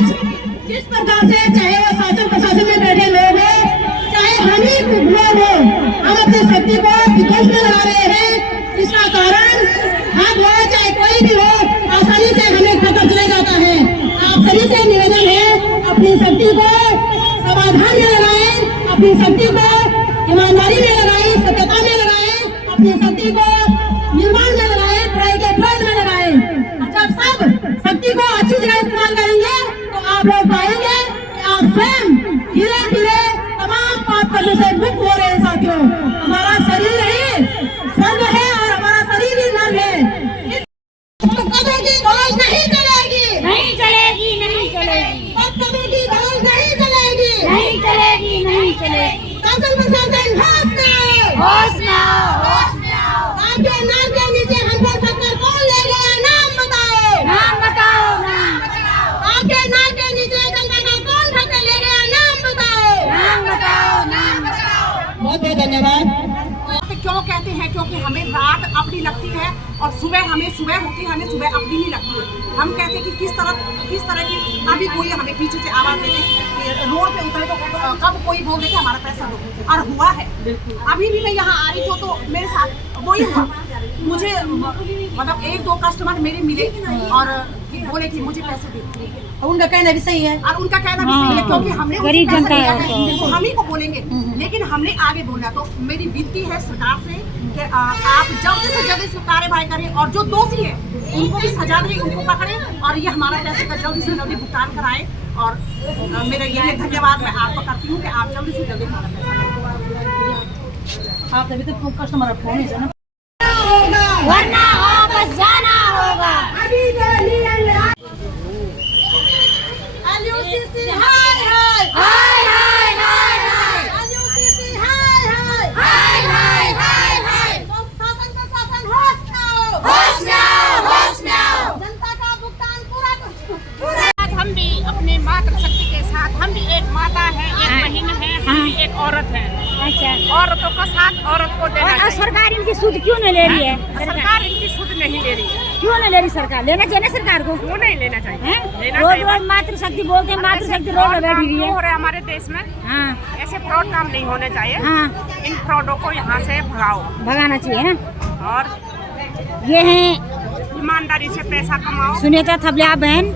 आज जिस प्रकार से चाहे वो शासन प्रशासन में बैठे लोग हो, चाहे हम ही लोग हो, हम अपनी शक्ति को विध्वंस में लगा रहे हैं, जिसका कारण हाथ हो चाहे कोई भी हो, आसानी से हमें खत्म चला जाता है। आप सभी से निवेदन है, अपनी शक्ति को समाधान में लगाएं, अपनी शक्ति को ईमानदारी में लगाएं, सत्यता में लगाएं, अपनी शक्ति को निर्माण में लगाएं, पढ़ाई के फर्ज में लगाएं। जब सब शक्ति को अच्छी जगह इस्तेमाल करेंगे तो आप लोग पाएंगे कि आप स्वयं धीरे धीरे तमाम पाप कर्मों से मुक्त हो रहे हैं। साथियों, हमारा शरीर ही स्वर्ग है और हमारा शरीर ही नर्क है। कदों की दौड़ नहीं चलेगी, नहीं चलेगी, नहीं चलेगी, कदों की दौड़ नहीं चलेगी, नहीं चलेगी, नहीं चलेगी। शासन प्रशासन होश में आओ, होश में आओ, होश में आओ। आपके नाम के नीचे हमको ठक्कर कौन ले गया, नाम बताओ, नाम बताओ, नाम बताओ, आपके नाम के नीचे जनता का कौन ठक्कर ले गया, नाम बताओ, नाम बताओ, नाम बताओ। बहुत बहुत धन्यवाद। क्यों कहते हैं? क्योंकि हमें रात अपनी लगती है और सुबह हमें सुबह होती है, हमें सुबह अपनी नहीं लगती है। हम कहते हैं कि किस तरह की अभी कोई हमें पीछे से आवाज देते कि रोड पे उतरे तो कब कोई बोल दे कि हमारा पैसा दो, और हुआ है। अभी भी मैं यहाँ आ रही तो मेरे साथ वही हुआ। मुझे मतलब 1-2 कस्टमर मेरे मिले और बोले कि मुझे पैसे दे। उनका कहना भी सही है और उनका कहना भी सही है, क्योंकि हमने गरीब जनता है तो हम ही को बोलेंगे, लेकिन हमने आगे बोलना। तो मेरी विनती है सरकार से कि आप जल्द से जल्द इसको कार्यवाही करें और जो दोषी है उनको भी सजा दें, उनको पकड़ें और ये हमारा पैसे का जल्दी से जल्दी भुगतान कराएं। और मेरा यही धन्यवाद मैं आपको करती हूँ कि आप जल्दी से जल्दी हमारा पैसा। आप अभी तो कस्टमर फोन है ना, वरना वापस जाना होगा। LUCC हाय हाय, हाय हाय हाय हाय, LUCC हाय हाय, हाय हाय हाय हाय। शासन प्रशासन होश में आओ, होश में आओ, होश में आओ। जनता का भुगतान पूरा आज हम भी अपने मातृशक्ति के साथ, हम भी एक माता है, एक बहन है, हम भी एक औरत है। अच्छा, औरतों का साथ औरत को देना और चाहिए। सरकार इनकी सुध क्यों नहीं ले रही है? सरकार इनकी सुध नहीं ले रही है। क्यों नहीं ले रही सरकार? लेना चाहिए ना सरकार को। क्यों नहीं लेना चाहिए? लेना रोज चाहिए। रोज मातृशक्ति बोलते हैं, मातृशक्ति रोड में बैठी हुई क्यों हो है। रहा है हमारे देश में? हाँ ऐसे फ्रॉड काम नहीं होने चाहिए। हाँ, इन फ्रॉडों को यहाँ से भगाओ भगाना चाहिए ना। और ये हैं ईमानदारी से पैसा कमाओ। सुनीता थपलिया बहन,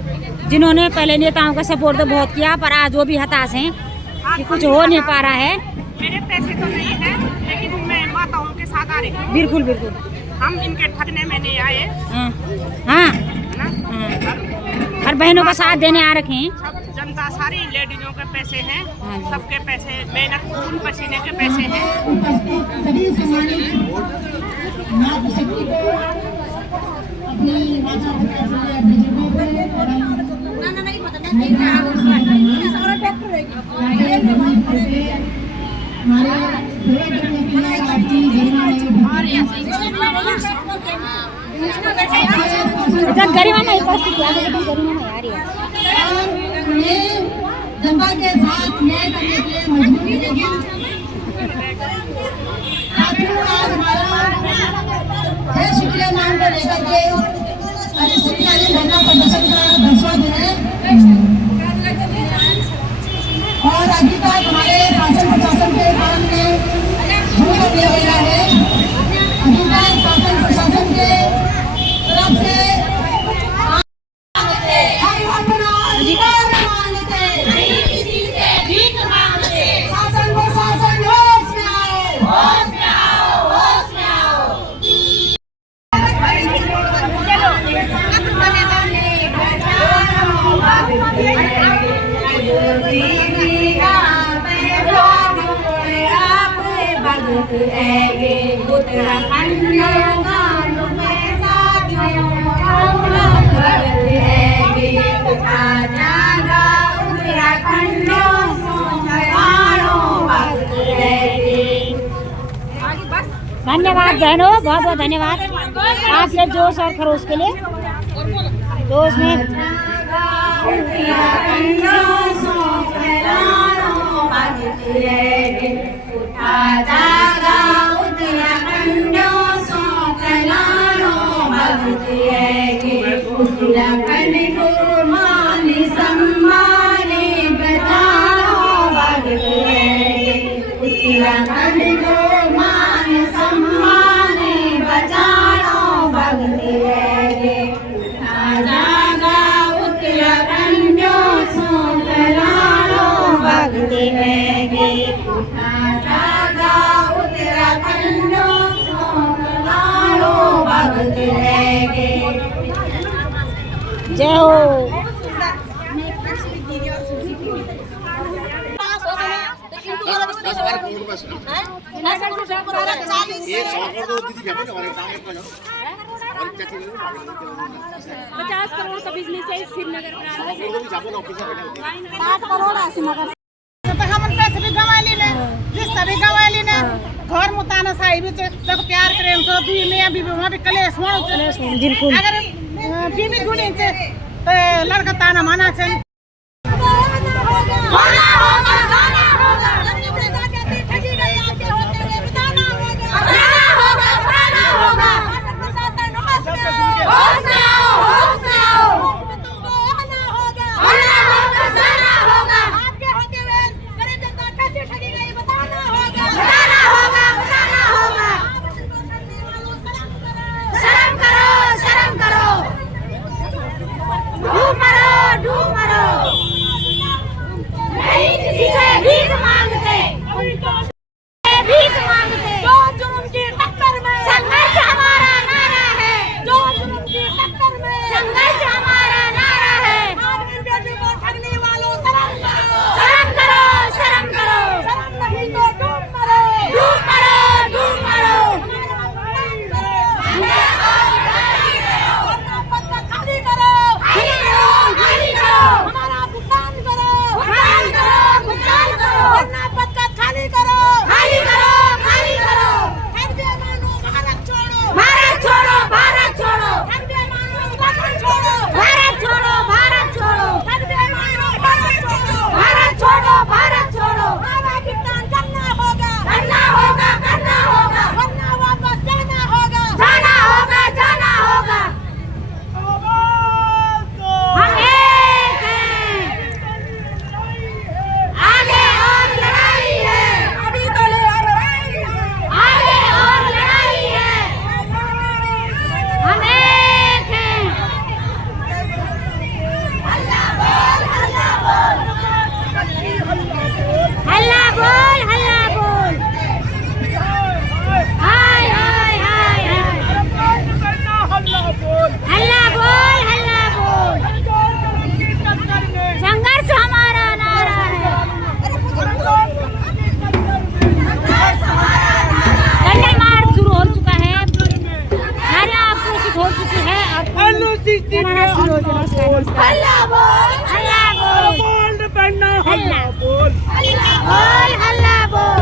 जिन्होंने पहले नेताओं का सपोर्ट तो बहुत किया, पर आज वो भी हताश हैं कि कुछ हो नहीं पा रहा है। मेरे पैसे तो नहीं है, लेकिन मैं माताओं के साथ आ रही हूँ। बिल्कुल बिल्कुल। हम इनके ठगने में नहीं आए, हाँ हाँ है ना? हाँ, और बहनों का साथ देने आ रखे हैं। सब जनता, सारी लेडीजों के पैसे हैं, हाँ। सबके पैसे, मेहनत खून पसीने के पैसे हैं। सभी सम्मानित मातृशक्ति को अपनी माता पिता से बुजुर्गों को और गरिमा में उपस्थित हुआ, गरिमा में आ रही है। जनता के साथ न्याय करने के लिए मजबूर करेगी। आज हमारा जय शुक्रिया मान को लेकर के धरना प्रदर्शन का 10वां दिन है और अभी तक हमारे शासन प्रशासन के काम में बहुत दिया गया है। अभी तक शासन प्रशासन के तरफ से हम अपना अधिकार मांगते, किसी से भीख मांगते। शासन प्रशासन होश में आओ, होश में आओ, होश में आओ। धन्यवाद बहनों, बहुत बहुत धन्यवाद आपके जोश और खरोश के लिए। तो उसमें उत्तराखंड को मान सम्मान मांगते रहेंगे। जय हो। का बिजनेस है श्रीनगर में 7 करोड़ है श्रीनगर। हम पैसे भी गंवा लेने, रिश्ता भी गंवा लेने, घर मुताना साई भी जब प्यार करें तो भी मियां बीवी वहाँ पे कलेश होना चाहिए। बिल्कुल। अगर बीवी जुड़ी से तो लड़का ताना माना चाहिए।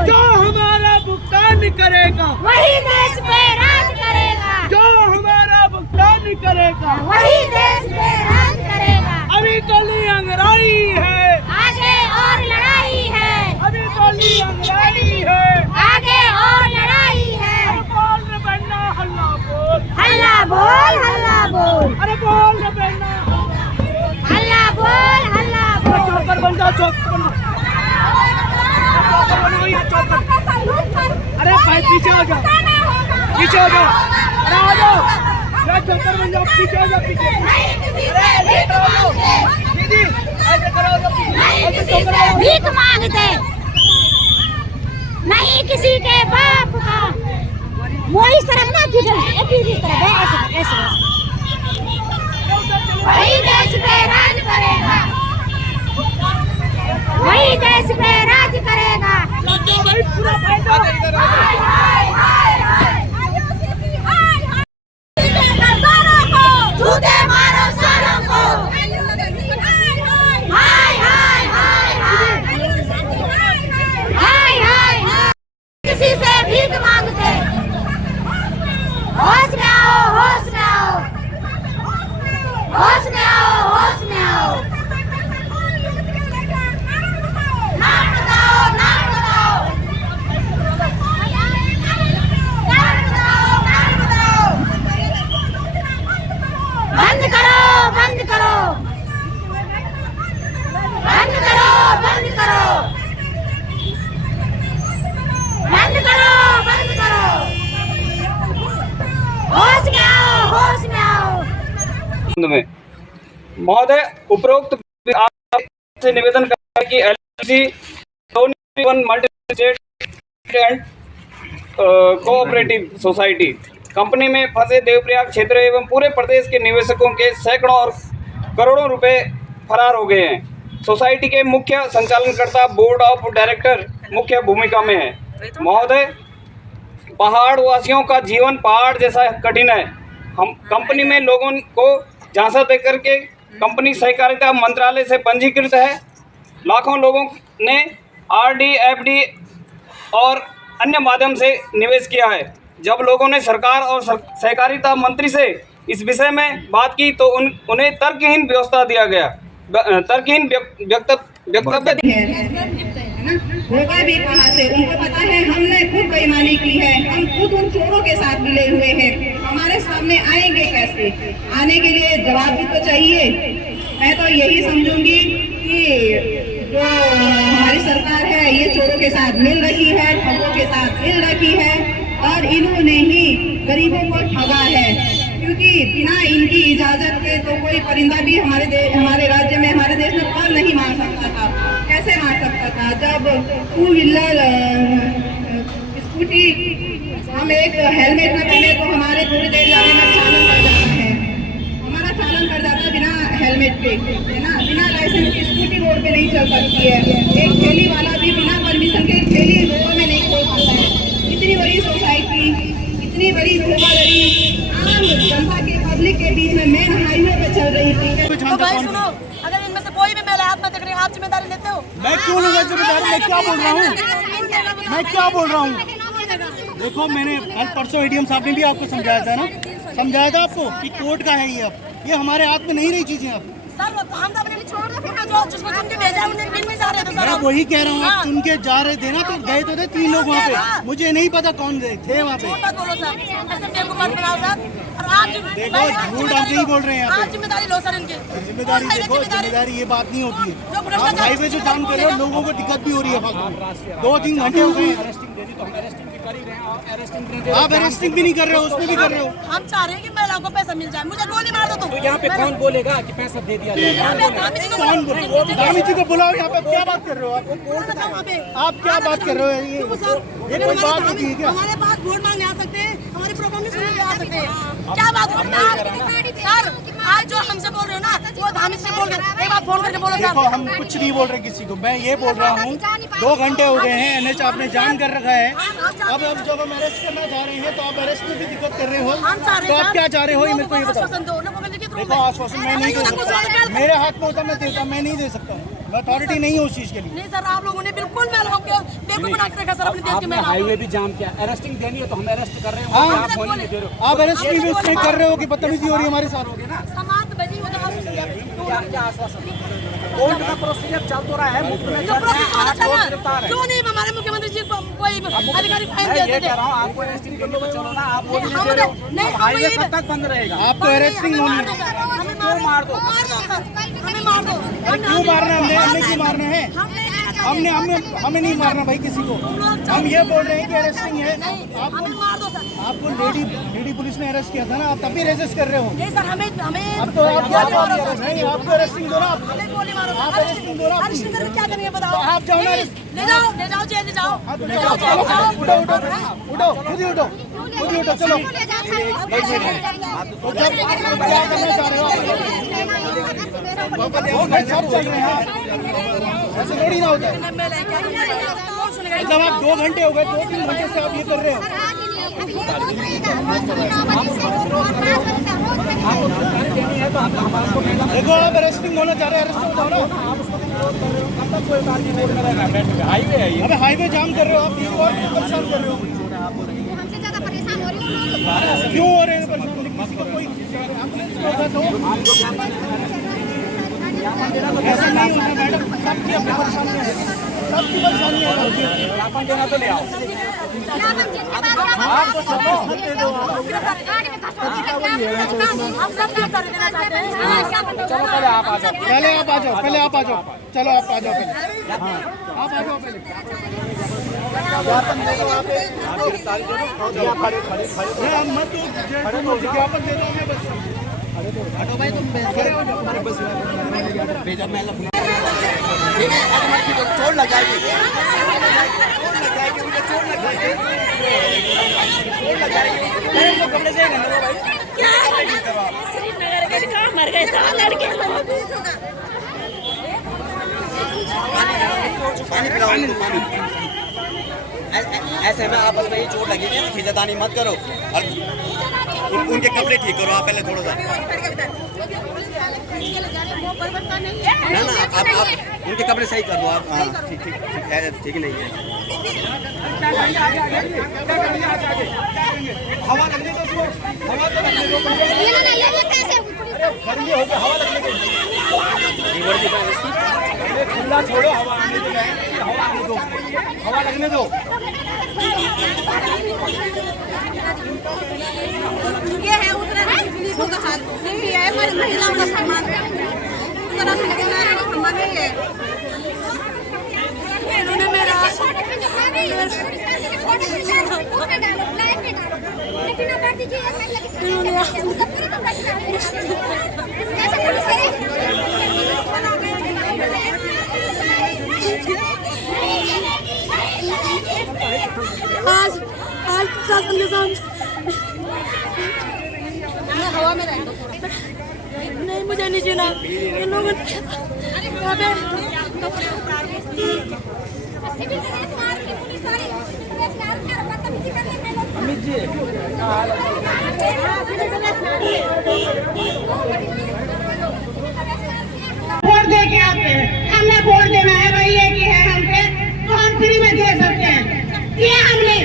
जो हमारा भुगतान करेगा वही देश पे राज करेगा। जो हमारा भुगतान करेगा वही देश पे राज करेगा। अभी गोली अंगराई है, आगे और लड़ाई है। अभी गोली अंगराई है, आगे और लड़ाई है। बोल रे बन्ना हल्ला बोल, हल्ला बोल, हल्ला बोल, अरे बोल रे बन्ना हल्ला बोल, हल्ला बोल। चौकर बन जाओ, चौकर बनो, चौकर बनो ये चौकर। अरे भाई पीछे आ जाओ, पीछे आ जाओ, अरे आ जाओ, या चौकर बन जाओ, पीछे आ जाओ, पीछे। दीदी ऐसे करो, ऐसे चौकर बनो। भीख मांगते नहीं किसी के बाप का। वो इस तरफ ना इस तरफ है, ऐसे वही देश पे राज करेगा, वही देश पे राज करेगा। पूरा फायदा जूते मारो सालों को, हाय हाय हाय हाय हाय हाय। किसी से भीख मांगते, होश में आओ, होश में आओ, होश में आओ, होश में आओ। नाम बताओ, नाम बताओ, नाम बताओ, नाम बताओ। बंद करो, बंद करो, बंद करो, बंद करो, बंद करो, बंद करो। होश में आओ, होश में आओ। में महोदय उपरोक्त से निवेदन करता है कि LIC multi state and cooperative society company में फंसे देवप्रयाग क्षेत्र एवं पूरे प्रदेश के निवेशकों के सैकड़ों और करोड़ों रुपए फरार हो गए हैं। सोसाइटी के मुख्य संचालनकर्ता बोर्ड ऑफ डायरेक्टर मुख्य भूमिका में है। महोदय, पहाड़ वासियों का जीवन पहाड़ जैसा कठिन है। हम कंपनी में लोगों को झांसा देकर के कंपनी सहकारिता मंत्रालय से पंजीकृत है। लाखों लोगों ने आरडी, एफडी और अन्य माध्यम से निवेश किया है। जब लोगों ने सरकार और सहकारिता मंत्री से इस विषय में बात की तो उन्हें तर्कहीन व्यवस्था दिया गया, तर्कहीन वक्तव्य है ना, होगा भी कहाँ से? उनको पता है हमने खुद बेईमानी की है, हम खुद उन चोरों के साथ मिले हुए हैं, हमारे सामने आएंगे कैसे? आने के लिए जवाब भी तो चाहिए। मैं तो यही समझूंगी कि जो हमारी सरकार है ये चोरों के साथ मिल रही है, ठगों के साथ मिल रही है और इन्होंने ही गरीबों को ठगा है, क्योंकि बिना इनकी इजाजत के तो कोई परिंदा भी हमारे राज्य में, हमारे देश में पर नहीं मार सकता था। कैसे मार सकता था? जब टू व्हीलर स्कूटी हम एक हेलमेट न पहने तो हमारे थोड़ी देर जाने में चालन कर जाता है, हमारा चालन कर जाता है बिना हेलमेट पे, है ना। बिना लाइसेंस की स्कूटी रोड पे नहीं चल सकती है। एक ठेली वाला भी बिना परमिशन के ठेली रोड में नहीं खोल सकता है। इतनी बड़ी सोसाइटी, इतनी बड़ी धोखाधड़ी आम जनता के, पब्लिक के बीच में मेन हाईवे पे चल रही थी। तो भाई सुनो, अगर इनमें से कोई भी मेरे हाथ में देख रहे हैं, आप जिम्मेदारी लेते हो? मैं क्यों लूंगा जिम्मेदारी? मैं क्या बोल रहा हूँ? मैं क्या बोल रहा हूँ? देखो, मैंने कल परसों एडीएम साहब ने भी आपको समझाया था ना, समझाया था आपको कि कोर्ट का है ये। अब ये हमारे हाथ में नहीं रही चीजें। अब सर हम तो अपने जो जिसको चुन के भेजा उन्हें मिल में जा रहे थे सर। मैं वही कह रहा हूँ, आप चुन के जा रहे थे ना, तो गए तो थे 3 लोग वहाँ पे, मुझे नहीं पता कौन थे वहाँ पे। मत बोलो सर, ऐसे बेवकूफ मत बनाओ सर। और आप देखो, झूठ आप नहीं बोल रहे हैं। आप जिम्मेदारी लो सर इनकी। जिम्मेदारी देखो, जिम्मेदारी ये बात नहीं होती है। आप हाईवे से जाम कर रहे हो, लोगों को दिक्कत भी हो रही है फालतू। 2-3 घंटे हो गए, आप अरेस्टिंग भी नहीं कर रहे हो, उसमें भी कर रहे हो। हम चाह रहे हैं कि महिलाओं को पैसा मिल जाए। मुझे गोली मार दो तुम। तो यहाँ पे कौन बोलेगा कि पैसा दे दिया जाए? कौन बोलेगा? दामी जी को बुलाओ यहाँ पे। क्या बात कर रहे हो आप क्या बात कर रहे हो? ये कोई बात होती है क्या? हमारे पास वोट मांगने आ सकते हैं, हमारी प्रॉब्लम नहीं सुनने आ सकते हैं। क्या बात है सर? आज जो हमसे बोल रहे हो ना, वो धामी से बोल रहे हैं। एक बार फोन करके बोलो देखो, सर। हम कुछ नहीं बोल रहे किसी को। मैं ये बोल रहा हूँ 2 घंटे हो गए हैं, एनएच आपने जाम कर रखा है। अब जब हम अरेस्ट करना चाह रहे हैं तो आप अरेस्ट में भी दिक्कत कर रहे हो। तो आप क्या चाह रहे हो ये मेरे को ये बताओ। देखो, आश्वासन मैं नहीं दे सकता, मेरे हाथ में होता मैं देता, मैं नहीं दे सकता। मैं अथॉरिटी नहीं हूँ उस चीज के लिए। नहीं सर, आप लोगों ने बिल्कुल महिलाओं को बेवकूफ बना के रखा सर अपने देश के आपने महिलाओं हाईवे भी जाम किया, अरेस्टिंग देनी है तो हम अरेस्ट कर रहे हैं। हाँ, आप होने नहीं दे रहे हो। आप अरेस्ट भी उसमें कर रहे हो कि बदतमीजी हो रही है हमारे साथ। समाप्त बजी हो तो क्या आश्वासन? कोर्ट का प्रोसीजर चल तो रहा है, मुफ्त में चल रहा है, आज वो गिरफ्तार है। क्यों नहीं हमारे मुख्यमंत्री जी को कोई अधिकारी फाइन मैं देते ये थे? कह रहा हूँ, आपको अरेस्टिंग करने तो चलो ना, आप वो भी नहीं हम दे रहे हो। नहीं, अब हम हाईवे ये- कब तक बंद रहेगा? आपको अरेस्टिंग हमें होनी मार दो सर, हमें मार दो, मार दो। मार दो सर, हमें मार दो। क्यों मारना? हमने क्यों मारना है? हमें नहीं मारना भाई किसी को। हम ये बोल रहे हैं कि अरेस्टिंग है। हमें मार दो सर। आपको लेडी पुलिस ने अरेस्ट किया था ना, आप तब भी रेजिस्ट कर रहे हो। नहीं सर, हमें अब तो आप क्या मारो सर। नहीं, आपको अरेस्टिंग दो ना। हमें गोली मारो आप सर। अरेस्टिंग दो ना। अरेस्टिंग करके क्या करेंगे बताओ? तो आप जाओ ना। ले जाओ जेल ले जाओ। ले जाओ जेल ले जाओ। उठो खुद ही उठो चलो। तो जब क्या करना चाह रहे हो आप? सब चल रहे हैं, ऐसे थोड़ी ना होता है। मतलब आप 2 घंटे हो गए, 2-3 घंटे से आप ये कर रहे हो। देखो, आप अरेस्टिंग होना चाह रहे हैं, अरेस्ट हो जाओ ना। हाईवे है ये। अबे हाईवे जाम कर रहे हो आप, किसी और को परेशान कर रहे हो। हमसे ज्यादा परेशान हो रही हूँ। क्यों हो रहे हैं परेशान? किसी को कोई होगा तो ऐसा नहीं होना मैडम। सबकी अपनी परेशानियाँ हैं, सबकी परेशानियाँ हैं। ज्ञापन देना तो ले आओ। आप तो चलो, हम सब क्या कर देना चाहते हैं? चलो पहले आप आ जाओ। पहले आप आ जाओ। चलो आप आ जाओ पहले। आप आ जाओ पहले। ज्ञापन दे दो आप। मैं तो ज्ञापन दे दो मैं बस। हटो भाई, तुम भेजा मैं छोड़ लगा कपड़े से भाई श्रीनगर के कहाँ मर गए 7 लड़के पानी पिलाओ पानी। ऐसे में आपस में ही चोट लगी थी, खींचातानी मत करो और उनके कपड़े ठीक करो आप पहले थोड़ा सा। ना ना आप उनके कपड़े सही कर दो आप। हाँ ठीक ठीक ठीक है, ठीक नहीं है। हवा लगने दो उसको, हवा तो लगने दो। गर्मी हो गया, हवा लगने दो। खुला छोड़ो, हवा आने दो, हवा आने दो, हवा लगने दो। ये है उत्तराखंड पुलिसों का हाल, यही है हमारी महिलाओं का सम्मान, उत्तराखंड के नारे का सम्मान नहीं है। इन्होंने मेरा आज प्रशासन के सामने हवा में नहीं, मुझे नहीं जीना। इन लोगों ने वोट दे के आते हैं, हमने वोट देना है, वही एक ही है हम पे, तो हम फ्री में दे सकते हैं। ये हमने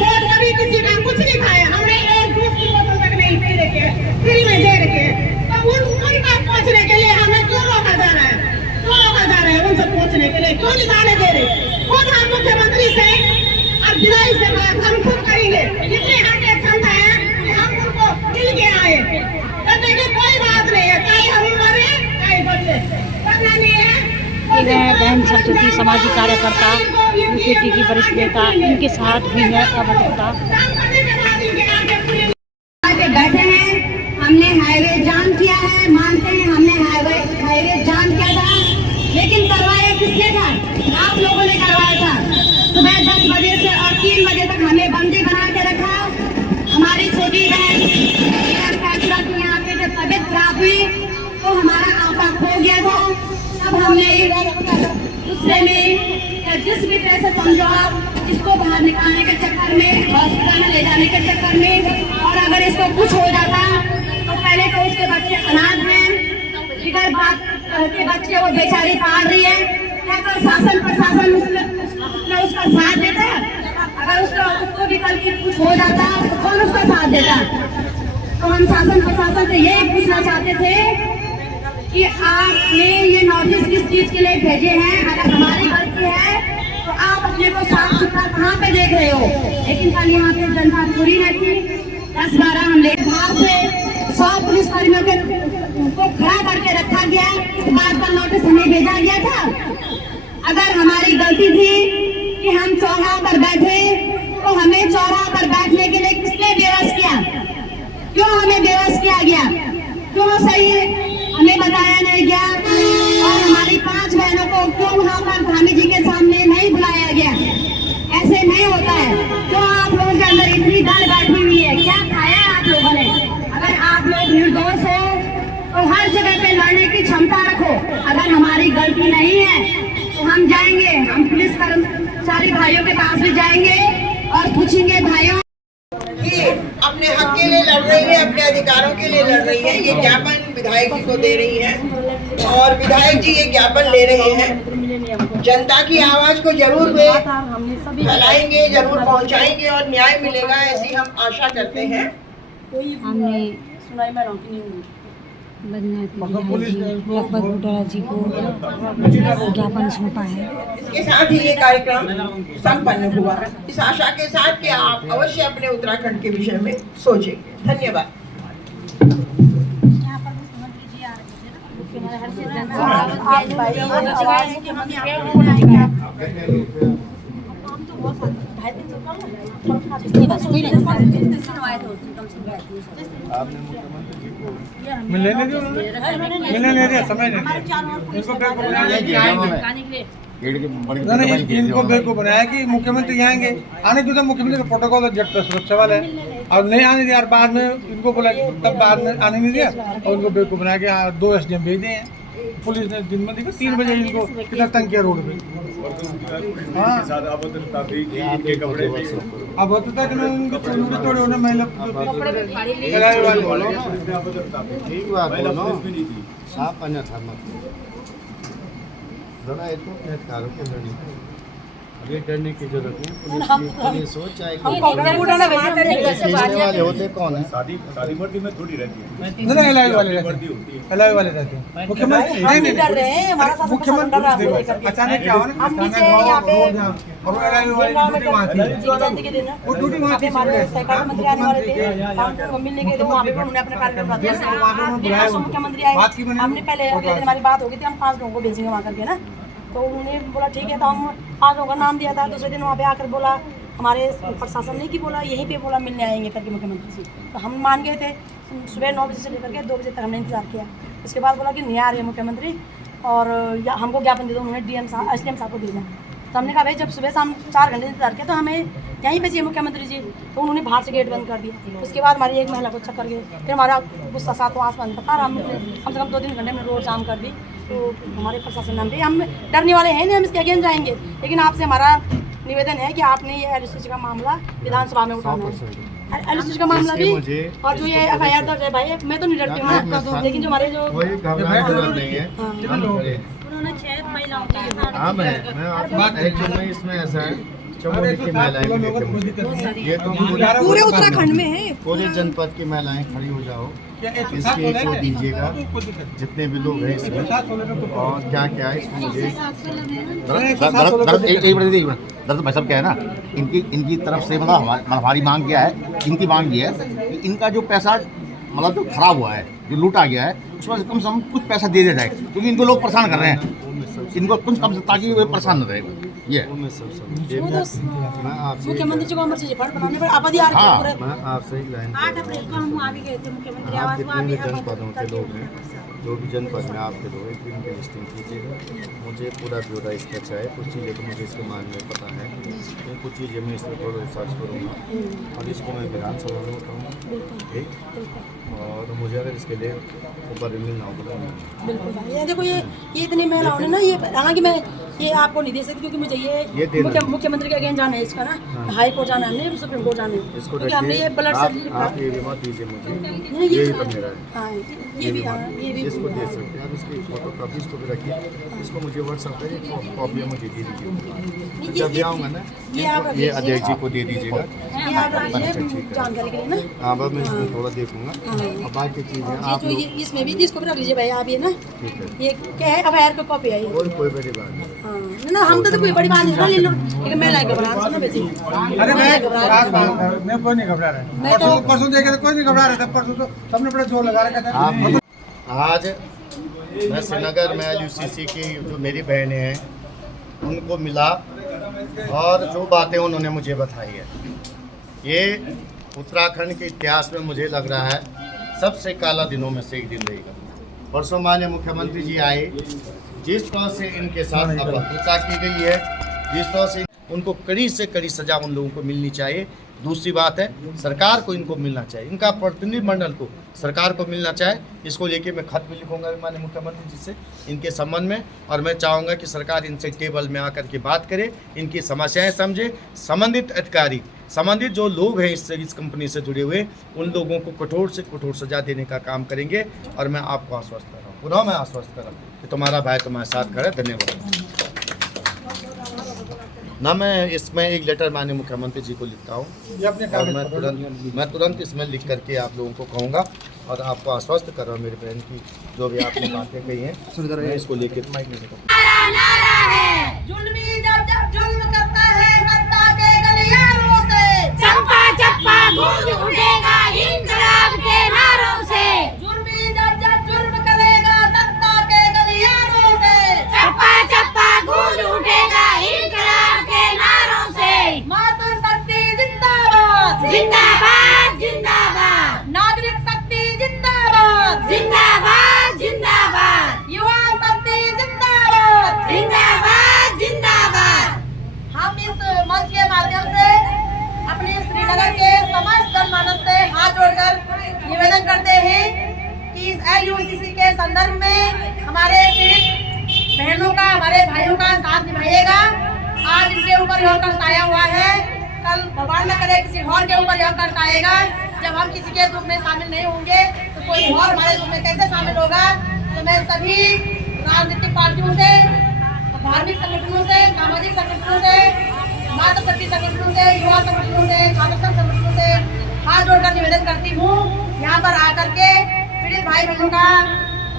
वोट कभी किसी का कुछ नहीं खाया, हमने एक दूध की बोतल तक नहीं पी रखे, फ्री में दे रखे। तो उनका पहुँचने के लिए हमें क्यों रोका जा रहा है, क्यों रोका जा रहा है उनसे पहुँचने के लिए, क्यों नहीं जाने दे रहे। खुद हम मुख्यमंत्री से और विधायक से बात हम खुद करेंगे, इतने हमारे क्षमता है कि हम उनको मिल के आए। तो देखिए कोई बात नहीं है, चाहे हम मरे चाहे बचे, करना नहीं है। बहन सरस्वती सामाजिक कार्यकर्ता यूकेटी की वरिष्ठ नेता, इनके साथ भी है अभद्रता। बैठे हैं, हमने हाईवे जाम किया है, मानते हैं हमने हाईवे जाम किया था, लेकिन करवाया किसने था? आप लोगों ने करवाया था। सुबह 10 बजे से और 3 बजे तक हमें बंदी बना के रखा। हमारी छोटी बहन फैसला की यहाँ पे जब तबियत खराब हुई तो हमारा आपा खो गया था। अब हमने गुस्से में जिस भी तरह से समझो आप, इसको बाहर निकालने के चक्कर में, हॉस्पिटल में ले जाने के चक्कर में, और अगर इसको कुछ हो जाता तो पहले तो उसके बच्चे अनाथ हैं, फिगर बात के बच्चे वो बेचारी पाल रही है, क्या कर शासन प्रशासन उसने उसका साथ देता है? अगर उसको भी कल की कुछ हो जाता तो कौन उसका साथ देता? तो हम शासन प्रशासन से यही पूछना चाहते थे कि आपने ये नोटिस किस चीज के लिए भेजे हैं? अगर हमारी गलती है तो आप अपने को साफ सुथरा कहाँ पे देख रहे हो? लेकिन कल यहाँ पे जनता पूरी नहीं थी, 10-12 हम ले बाहर से 100 पुलिस कर्मियों को खड़ा करके रखा गया। इस बात का नोटिस हमें भेजा गया था। अगर हमारी गलती थी कि हम चौराहा पर बैठे तो हमें चौराहा पर बैठने के लिए किसने बेवस किया? क्यों हमें बेवस किया गया? क्यों सही हमें बताया नहीं गया? और हमारी 5 बहनों को क्यों वहाँ पर धामी जी के सामने नहीं बुलाया गया? ऐसे नहीं होता है। क्यों आप लोगों के अंदर इतनी डर बैठी हुई है? क्या खाया आप लोगों ने? अगर आप लोग निर्दोष हो तो हर जगह पे लड़ने की क्षमता रखो। अगर हमारी गलती नहीं है तो हम जाएंगे, हम पुलिस कर्मचारी भाइयों के पास भी जाएंगे और पूछेंगे, भाइयों कि अपने हक के लिए लड़ रही है, अपने अधिकारों के लिए लड़ रही है। ये ज्ञापन विधायक जी को दे रही है और विधायक जी ये ज्ञापन ले रहे हैं। जनता की आवाज को जरूर वे फैलाएंगे, जरूर पहुंचाएंगे और न्याय मिलेगा, ऐसी हम आशा करते हैं। हमने लखपत बुटाला जी को ज्ञापन सौंपा है। इसके साथ ही ये कार्यक्रम संपन्न हुआ, इस आशा के साथ कि आप अवश्य अपने उत्तराखंड के विषय में सोचेंगे। धन्यवाद। मिलने नहीं दिया, समय नहीं दिया। नहीं, इनको बेवकूफ बनाया कि मुख्यमंत्री आएंगे, आने क्यों? मुख्यमंत्री का प्रोटोकॉल तो जट सुरक्षा वाला है, और नहीं आने दिया, बाद में इनको बोला तब बाद में आने नहीं दिया, और उनको बेवकूफ बनाया कि 2 SDM भेज दिए हैं। पुलिस ने दिन में देखा 3 बजे इनको कितना तंग किया रोड पे। हाँ, अब होता था कि उनके थोड़े उन्हें महिला ठीक बात बोलो, साफ अन्यथा मत जरा इसको कार्यों के लड़ी, ये डरने की जरूरत नहीं। पुलिस हो चाहे वाले होते कौन है? शादी वर्दी में थोड़ी रहती है, नहीं एलआई वाले रहते हैं। मुख्यमंत्री नहीं डर रहे हैं, मुख्यमंत्री अचानक क्या हुआ ना, और वो एलआई वाली ड्यूटी वहाँ थी, वो ड्यूटी वहाँ थी, सहकारिता मंत्री आने वाले थे, मिलने के लिए वहाँ पे उन्होंने अपने कार्यक्रम मुख्यमंत्री आए, हमने पहले अगले दिन हमारी बात हो गई थी, हम 5 लोगों को भेजेंगे वहाँ करके ना, तो उन्होंने बोला ठीक है, तो हम 5 लोगों का नाम दिया था। दूसरे दिन वहाँ पे आकर बोला हमारे प्रशासन ने कि बोला यहीं पे बोला मिलने आएंगे करके मुख्यमंत्री जी, तो हम मान गए थे। सुबह 9 बजे से लेकर के 2 बजे तक हमने इंतजार किया, उसके बाद बोला कि नहीं आ रहे मुख्यमंत्री और हमको ज्ञापन दे दो, उन्होंने SDM साहब को भेजा। तो हमने कहा भाई जब सुबह शाम 4 घंटे इंतजार किया तो हमें यहीं पे चाहिए मुख्यमंत्री जी, तो उन्होंने बाहर से गेट बंद कर दिया। उसके बाद हमारी एक महिला को चक्कर गए, फिर हमारा गुस्सा सातों आसमान पर, हम कम से कम 2-3 घंटे में रोड जाम कर दी। तो हमारे प्रशासन ने हम डरने वाले हैं नहीं, हम इसके अगेंस्ट जाएंगे, लेकिन आपसे हमारा निवेदन है कि आपने ये एलओसी का मामला विधानसभा में उठाना है, एलओसी का मामला भी, और जो ये FIR दर्ज है भाई, मैं तो नहीं डरती हूँ, लेकिन जो हमारे जो उन्होंने 6 महिलाओं के इसमें ऐसा है, चमोली की महिलाएं, ये तो पूरे उत्तराखंड में है, पूरे जनपद की महिलाएं खड़ी हो जाओ, इसके को दीजिएगा जितने भी लोग हैं इसमें, और क्या क्या है इसमें मुझे दरअसल भाई साहब क्या है ना, इनकी तरफ से मतलब हमारी मांग क्या है, इनकी मांग ये है कि इनका जो पैसा मतलब जो खराब हुआ है, जो लूटा गया है, उसमें से कम से कम कुछ पैसा दे दिया जाए, क्योंकि इनको लोग परेशान कर रहे हैं, इनको कुछ कम से ताकि वे परेशान न रहे। ये मुख्यमंत्री जी को अमर चीज फंड बनाने पर आपत्ति आ रही है। मैं आपसे ही लाइन 8 अप्रैल को हम आ भी गए थे मुख्यमंत्री आवास, जितने भी जनपदों के लोग हैं, जो भी जनपद में आपके लोग हैं, इनकी लिस्टिंग कीजिएगा, मुझे पूरा ब्यौरा इसका चाहिए। कुछ चीज़ें तो मुझे इसके मान में पता है, लेकिन कुछ चीज़ें मैं इसमें थोड़ा रिसर्च करूँगा और इसको मैं विधानसभा में उठाऊँगा, ठीक। और मुझे अगर इसके लिए ऊपर मिलना होगा बिल्कुल। ये देखो ये इतनी महिलाओं ने ना, ये हालांकि मैं ये आपको नहीं दे सकती क्योंकि मुझे ये मुख्यमंत्री के अगेंस्ट जाना है इसका ना, हाई कोर्ट जाना है, सुप्रीम कोर्ट जाना है, क्योंकि हमने ये ब्लड आप ये भी मत दीजिए मुझे, ये तो मेरा है। हाँ, ये भी इसको दे सकते हैं आप, इसकी फोटो कॉपी इसको भी रखिए, इसको मुझे व्हाट्सएप पे कॉपी मुझे दे दीजिए, जब भी आऊँगा ना ये अध्यक्ष जी को दे दीजिएगा। जानकारी के लिए ना, हाँ बस मैं इसमें थोड़ा देखूंगा, और बाकी चीज़ें आप इसमें भी इसको भी रख लीजिए भाई आप, ये ना ठीक है, ये क्या है FIR का कॉपी है, कोई बड़ी बात नहीं। ना हम तो कोई बड़ी बात नहीं ले लो, लेकिन मैं लाइक घबरा सुनो बेटी, अरे मैं कोई नहीं घबरा रहा, परसों देखे तो कोई नहीं घबरा रहा था, परसों तो सबने बड़ा जोर लगा रखा था। आज मैं श्रीनगर में UCC की जो मेरी बहनें हैं उनको मिला, और जो बातें उन्होंने मुझे बताई है, ये उत्तराखंड के इतिहास में मुझे लग रहा है सबसे काला दिनों में से एक दिन रहेगा। परसों माननीय मुख्यमंत्री जी आए, जिस तरह से इनके साथ अपहत्या की गई है, जिस तरह से उनको कड़ी से कड़ी सजा उन लोगों को मिलनी चाहिए। दूसरी बात है, सरकार को इनको मिलना चाहिए, इनका प्रतिनिधिमंडल को सरकार को मिलना चाहिए। इसको लेके मैं खत भी लिखूंगा माननीय मुख्यमंत्री जी से इनके संबंध में, और मैं चाहूँगा कि सरकार इनसे टेबल में आकर के बात करे, इनकी समस्याएं समझे, संबंधित अधिकारी, संबंधित जो लोग हैं इस कंपनी से जुड़े हुए, उन लोगों को कठोर से कठोर सजा देने का काम करेंगे। और मैं आपको आश्वस्त कर रहा हूँ, पुनः मैं आश्वस्त कर रहा हूँ कि तुम्हारा भाई तुम्हारे साथ खड़ा है। धन्यवाद। ना मैं इसमें एक लेटर माननीय मुख्यमंत्री जी को लिखता हूँ, और मैं तुरंत इसमें लिख करके आप लोगों को कहूँगा, और आपको आश्वस्त कर रहा हूँ मेरी बहन की जो भी आपने बातें कही हैं, मैं इसको लेकर माइक नहीं देता। जुल्म करता है सत्ता के गलियारों से, चप्पा चप्पा गूंज उठेगा इंकलाब के नारों से, जुल्मी जब जुल्म करेगा सत्ता के गलियारों से, चप्पा चप्पा गूंज उठेगा इंकलाब के नारों से, मातृ शक्ति जिंदाबाद जिंदाबाद जिंदाबाद, नागरिक शक्ति जिंदाबाद जिंदाबाद जिंदाबाद, युवा शक्ति जिंदाबाद जिंदाबाद जिंदाबाद। ऊपर यह कष्ट आया हुआ है, कल भगवान न करे किसी और के ऊपर यह कष्ट आएगा। जब हम किसी के दुख में शामिल नहीं होंगे तो कोई और हमारे दुख में कैसे शामिल होगा। तो मैं सभी राजनीतिक पार्टियों से, धार्मिक संगठनों से, सामाजिक संगठनों से, मातृ शक्ति संगठनों से, युवा संगठनों से, छात्र संघ संगठनों से हाथ जोड़कर निवेदन करती हूँ, यहाँ पर आकर के पीड़ित भाई बहनों का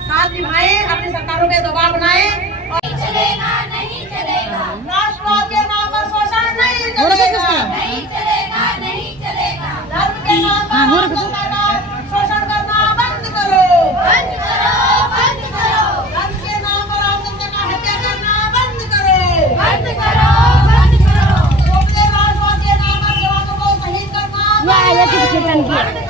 साथ निभाएं, अपनी सरकारों पे दबाव बनाएं। नहीं चलेगा, नहीं चलेगा, राष्ट्रवाद के नाम पर शोषण नहीं चलेगा, नहीं चलेगा, नहीं चलेगा, धर्म के नाम पर शोषण करना बंद करो, बंद करो, बंद करो, धर्म के नाम पर औरतों का हत्या करना बंद करो, बंद करो, बंद करो, राष्ट्रवाद के नाम पर जवानों को शहीद करना ये किसी की